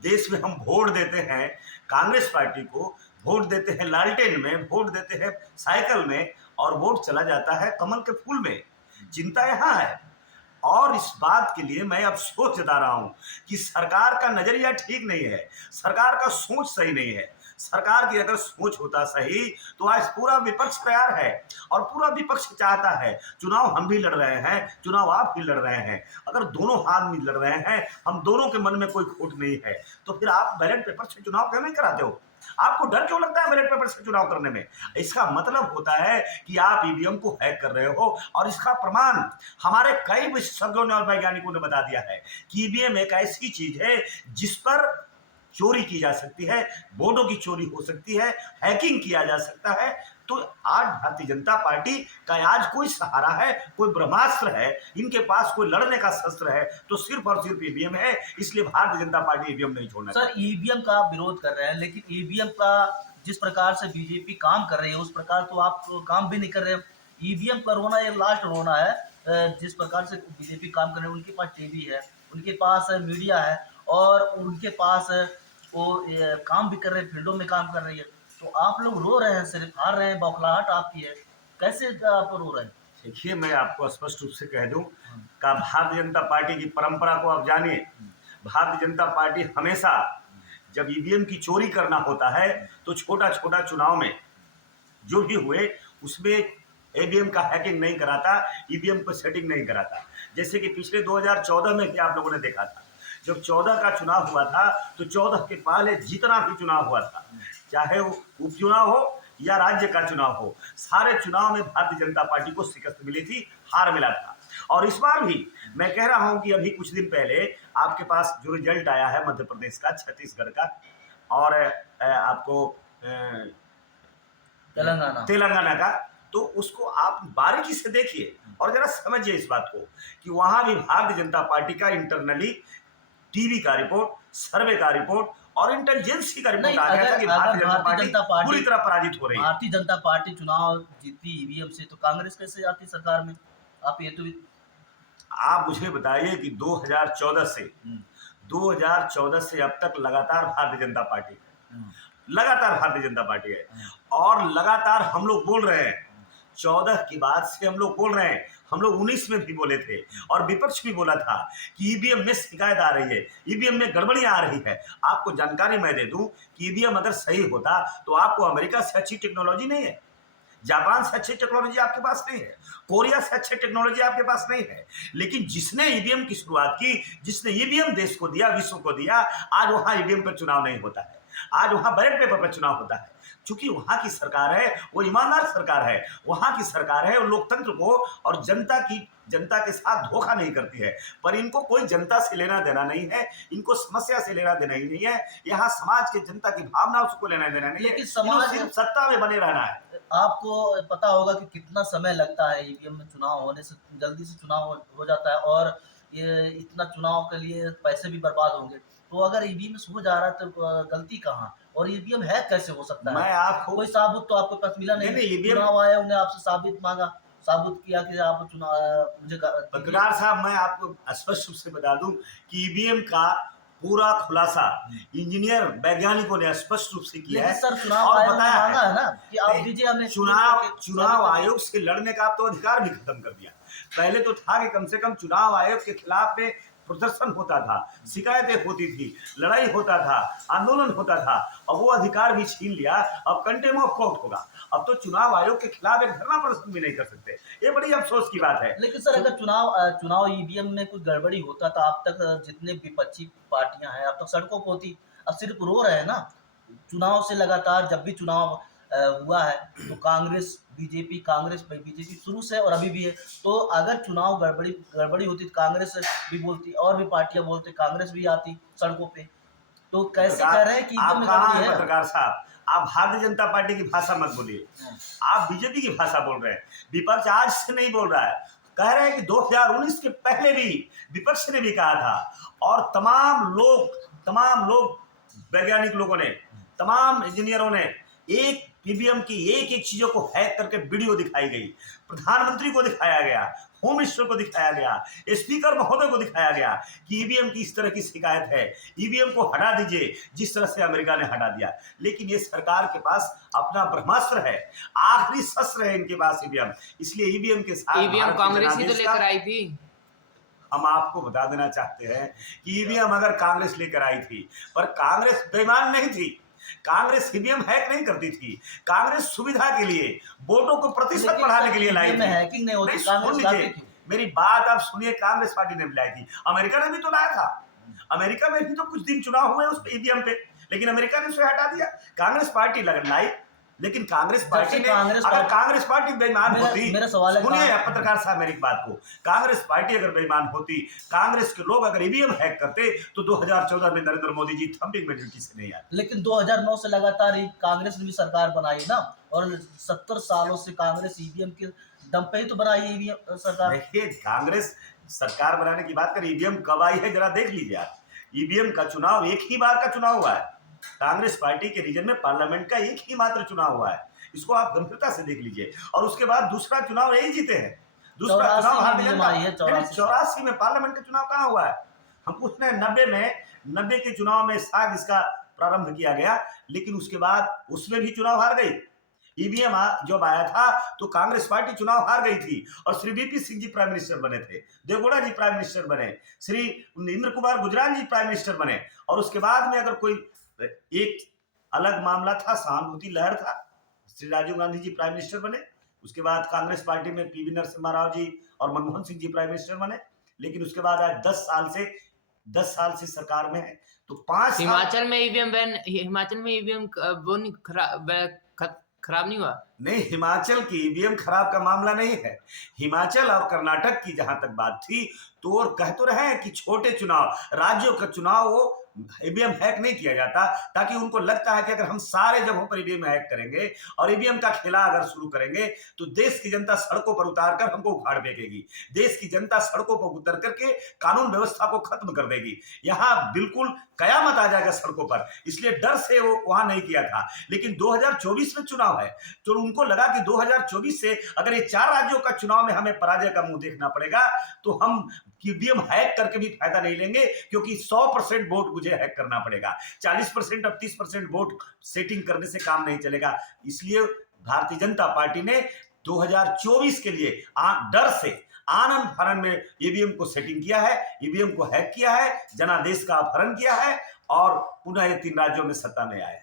देश में हम वोट देते हैं कांग्रेस पार्टी को, वोट देते हैं लालटेन में, वोट देते हैं साइकिल में, और वोट चला जाता है कमल के फूल में। चिंता यहाँ है। और इस बात के लिए मैं अब सोच जता रहा हूं कि सरकार का नजरिया ठीक नहीं है, सरकार का सोच सही नहीं है। सरकार की अगर सोच होता सही तो आज पूरा विपक्ष तैयार है, और पूरा विपक्ष चाहता है चुनाव हम भी लड़ रहे हैं, चुनाव आप भी लड़ रहे हैं। अगर दोनों हाथ में लड़ रहे हैं, हम दोनों के मन में कोई खोट नहीं है, तो फिर आप बैलेट पेपर से चुनाव क्यों नहीं कराते हो? आपको डर क्यों लगता है बैलेट पेपर से चुनाव करने में? इसका मतलब होता है कि आप ईवीएम को हैक कर रहे हो, और इसका प्रमाण हमारे कई विशेषज्ञों ने और वैज्ञानिकों ने बता दिया है कि ईवीएम एक ऐसी चीज है जिस पर चोरी की जा सकती है, वोटों की चोरी हो सकती है, हैकिंग किया जा सकता है। तो आज भारतीय जनता पार्टी का आज कोई सहारा है, कोई ब्रह्मास्त्र है, इनके पास कोई लड़ने का शस्त्र है तो सिर्फ और सिर्फ ईवीएम है। इसलिए भारतीय जनता पार्टी ईवीएम नहीं छोड़ना। सर, ईवीएम का आप विरोध कर रहे हैं, लेकिन ईवीएम का जिस प्रकार से बीजेपी काम कर रही है उस प्रकार तो आप काम भी नहीं कर रहे हैं। ईवीएम पर रोना ये लास्ट रोना है। जिस प्रकार से बीजेपी काम कर रही है, उनके पास टीवी है, उनके पास मीडिया है, और उनके पास वो काम भी कर रहे हैं, फील्डों में काम कर रही है। तो आप लोग रो रहे हैं, सिर्फ हार रहे हैं, बौखलाहट आपकी है। कैसे आप रो रहे हैं? देखिए, मैं आपको स्पष्ट रूप से कह दूं कि भारतीय जनता पार्टी की परंपरा को आप जानिए। भारतीय जनता पार्टी हमेशा जब ईवीएम की चोरी करना होता है तो छोटा छोटा चुनाव में जो भी हुए उसमें ईवीएम का हैकिंग नहीं कराता, ईवीएम को सेटिंग नहीं कराता। जैसे कि पिछले 2014 में भी आप लोगों ने देखा था, जब 14 का चुनाव हुआ था तो 14 के पहले जितना भी चुनाव हुआ था, चाहे वो उपचुनाव हो या राज्य का चुनाव हो, सारे चुनाव में भारतीय जनता पार्टी को शिकस्त मिली थी, हार मिला था। और इस बार भी मैं कह रहा हूं कि अभी कुछ दिन पहले आपके पास जो रिजल्ट आया है मध्य प्रदेश का, छत्तीसगढ़ का, और आपको तेलंगाना का, तो उसको आप बारीकी से देखिए और जरा समझिए इस बात को कि वहां भी भारतीय जनता पार्टी का इंटरनली टीवी का रिपोर्ट, सर्वे का रिपोर्ट और इंटेलिजेंसी का रिपोर्ट आ गया था कि भारतीय जनता पार्टी पूरी तरह पराजित हो रही है। भारतीय जनता पार्टी चुनाव जीती ईवीएम से, तो कांग्रेस कैसे आती सरकार में? आप ये तो आप मुझे बताइए कि 2014 से अब तक लगातार भारतीय जनता पार्टी है, और लगातार हम लोग बोल रहे हैं। 14 की बात से हम लोग बोल रहे हैं, हम लोग 19 में भी बोले थे, और विपक्ष भी बोला था कि ईवीएम में शिकायत आ रही है, ईवीएम में गड़बड़ियां आ रही है। आपको जानकारी मैं दे दूं कि ईवीएम अगर सही होता तो आपको अमेरिका से अच्छी टेक्नोलॉजी नहीं है, जापान से अच्छी टेक्नोलॉजी आपके पास नहीं है, कोरिया से अच्छी टेक्नोलॉजी आपके पास नहीं है। लेकिन जिसने ईवीएम की शुरुआत की, जिसने ईवीएम देश को दिया, विश्व को दिया, आज वहां ईवीएम पर चुनाव नहीं होता है, आज वहां बैलेट पेपर पर चुनाव होता है। चूंकि वहां की सरकार है वो ईमानदार सरकार है, वहां की सरकार है वो लोकतंत्र को और जनता के साथ धोखा नहीं करती है। पर इनको कोई जनता से लेना देना नहीं है, इनको समस्या से लेना देना ही नहीं है, यहाँ समाज के जनता की भावनाओं से लेना देना नहीं है। लेकिन समाज सिर्फ सत्ता में बने रहना है। आपको पता होगा कि कितना समय लगता है ईवीएम में चुनाव होने से, जल्दी से चुनाव हो जाता है, और ये इतना चुनाव के लिए पैसे भी बर्बाद होंगे। तो अगर ईवीएम हो जा रहा है तो गलती कहाँ? और ईवीएम हैक कैसे हो सकता है? मैं आपको कोई साबुत तो आपके पास मिला नहीं। चुनाव आया, उन्हें आपसे साबुत किया कि आप चुनाव मुझे पत्रकार साहब, मैं आपको स्पष्ट रूप से बता दूं कि ईवीएम का पूरा खुलासा इंजीनियर वैज्ञानिकों ने स्पष्ट रूप से किया है। सर, चुनाव आयोग ने मांगा है ना कि आप दीजिए हमें। चुनाव आयोग से लड़ने का आप तो अधिकार भी खत्म कर दिया। पहले तो था कि कम से कम चुनाव आयोग के खिलाफ में प्रदर्शन होता था, शिकायतें होती थी, लड़ाई होता था, आंदोलन होता था, और वो अधिकार भी छीन लिया। अब कंटेम्प्ट ऑफ कोर्ट होगा। अब तो चुनाव आयोग के खिलाफ एक धरना प्रदर्शन भी नहीं कर सकते। ये बड़ी अफसोस की बात है। लेकिन सर, अगर चुनाव ईवीएम में कुछ गड़बड़ी होता तो अब तक जितने विपक्षी पार्टियां हैं अब तक सड़कों पर होती। अब सिर्फ रो रहे हैं ना। चुनाव से लगातार जब भी चुनाव हुआ है तो बीजेपी शुरू से और अभी भी है। तो अगर चुनाव गड़बड़ी होती तो कांग्रेस भी बोलती, और भी पार्टियां बोलती, कांग्रेस भी आती सड़कों पे। तो कैसे कह रहे हैं कि आप कहाँ हैं पत्रकार साहब? आप भारतीय जनता पार्टी की भाषा मत बोलिए, आप बीजेपी की भाषा बोल रहे हैं। विपक्ष आज से नहीं बोल रहा है, कह रहे हैं कि 2019 के पहले भी विपक्ष ने भी कहा था, और तमाम लोग वैज्ञानिक लोगों ने, तमाम इंजीनियरों ने एक ईवीएम की एक एक चीजों को हैक करके वीडियो दिखाई गई, प्रधानमंत्री को दिखाया गया, होम मिनिस्टर को दिखाया गया, स्पीकर महोदय को दिखाया गया कि ईवीएम की इस तरह की शिकायत है, ईवीएम को हटा दीजिए, जिस तरह से अमेरिका ने हटा दिया। लेकिन ये सरकार के पास अपना ब्रह्मास्त्र है, आखिरी शस्त्र है इनके पास ईवीएम, इसलिए ईवीएम के साथ ईवीएम कांग्रेस ही तो लेकर आई थी। हम आपको बता देना चाहते हैं कि ईवीएम अगर कांग्रेस लेकर आई थी, पर कांग्रेस बेईमान नहीं थी, कांग्रेस ईवीएम हैक नहीं करती थी, कांग्रेस सुविधा के लिए वोटों को प्रतिशत बढ़ाने के लिए लाई थी। हैकिंग नहीं होती, नहीं, कांग्रेस सुन लाती लीजिए क्यों? मेरी बात आप सुनिए, कांग्रेस पार्टी ने भी लाई थी, अमेरिका ने भी तो लाया था, अमेरिका में भी तो कुछ दिन चुनाव हुए उस ईवीएम पे, लेकिन अमेरिका ने उसे हटा दिया। कांग्रेस पार्टी लाई, लेकिन कांग्रेस पार्टी ने, अगर कांग्रेस पार्टी बेईमान होती, मेरा सवाल है, सुनिए पत्रकार साहब मेरी बात को, कांग्रेस पार्टी अगर बेईमान होती, कांग्रेस के लोग अगर ईवीएम हैक करते तो 2014 में नरेंद्र मोदी जी थंपिंग मेजोरिटी से नहीं आए। लेकिन 2009 से लगातार ही कांग्रेस ने भी सरकार बनाई ना, और 70 सालों से कांग्रेस ईवीएम के दम पे ही तो बनाई ईवीएम सरकार। देखिए, कांग्रेस सरकार बनाने की बात करें, ईवीएम कब आई है जरा देख लीजिए आप। ईवीएम का चुनाव एक ही बार का चुनाव हुआ है, कांग्रेस पार्टी के रीजन में पार्लियामेंट का एक ही मात्र चुनाव हुआ है, इसको आप गंभीरता से देख लीजिए। और उसके बाद दूसरा चुनाव यही जीते हैं, दूसरा चुनाव हार दिया। 84 में पार्लियामेंट का चुनाव कहाँ हुआ है? हम पूछते हैं 90 के चुनाव में शायद इसका प्रारंभ किया गया, लेकिन उसके बाद उसमें भी चुनाव हार गई। ईवीएम जब आया था तो कांग्रेस पार्टी चुनाव हार गई थी, और Shri VP Singh ji prime minister बने थे, देवगौड़ा जी प्राइम मिनिस्टर बने, श्री इंद्र कुमार गुजराल जी प्राइम मिनिस्टर बने, और उसके बाद में अगर कोई एक अलग मामला था, सहानुभूति लहर था, श्री राजीव गांधी जी प्राइम मिनिस्टर बने, उसके बाद कांग्रेस पार्टी में पीवी नरसिम्हा राव जी और मनमोहन सिंह जी प्राइम मिनिस्टर बने, लेकिन उसके बाद आज 10 साल से सरकार में है, तो 5 साल हिमाचल में ईवीएम वो नहीं खराब नहीं हुआ। नहीं, हिमाचल की ईवीएम खराब का मामला नहीं है, हिमाचल और कर्नाटक की जहां तक बात थी तो कह तो रहे हैं कि छोटे चुनाव, राज्यों का चुनाव वो ईवीएम हैक नहीं किया जाता, ताकि उनको लगता है कि अगर हम सारे जगहों पर ईवीएम हैक करेंगे और ईवीएम का खेला अगर शुरू करेंगे तो देश की जनता सड़कों पर उतार कर हमको उखाड़ फेंकेगी, देश की जनता सड़कों पर उतर करके कानून व्यवस्था को खत्म कर देगी, यहाँ बिल्कुल कयामत आ जाएगा सड़कों पर, इसलिए डर से वो वहां नहीं किया था। लेकिन 2024 में चुनाव है, तो उनको लगा कि 2024 से अगर ये 4 राज्यों का चुनाव में हमें पराजय का मुंह देखना पड़ेगा, तो हम ईवीएम हैक करके भी फायदा नहीं लेंगे, क्योंकि 100% वोट मुझे हैक करना पड़ेगा, 40% और 30% वोट सेटिंग करने से काम नहीं चलेगा। इसलिए भारतीय जनता पार्टी ने 2024 के लिए डर से आनंद फानन में ईवीएम को सेटिंग किया है, ईवीएम को हैक किया है, जनादेश का अपहरण किया है, और पुनः ये 3 राज्यों में सत्ता में आए।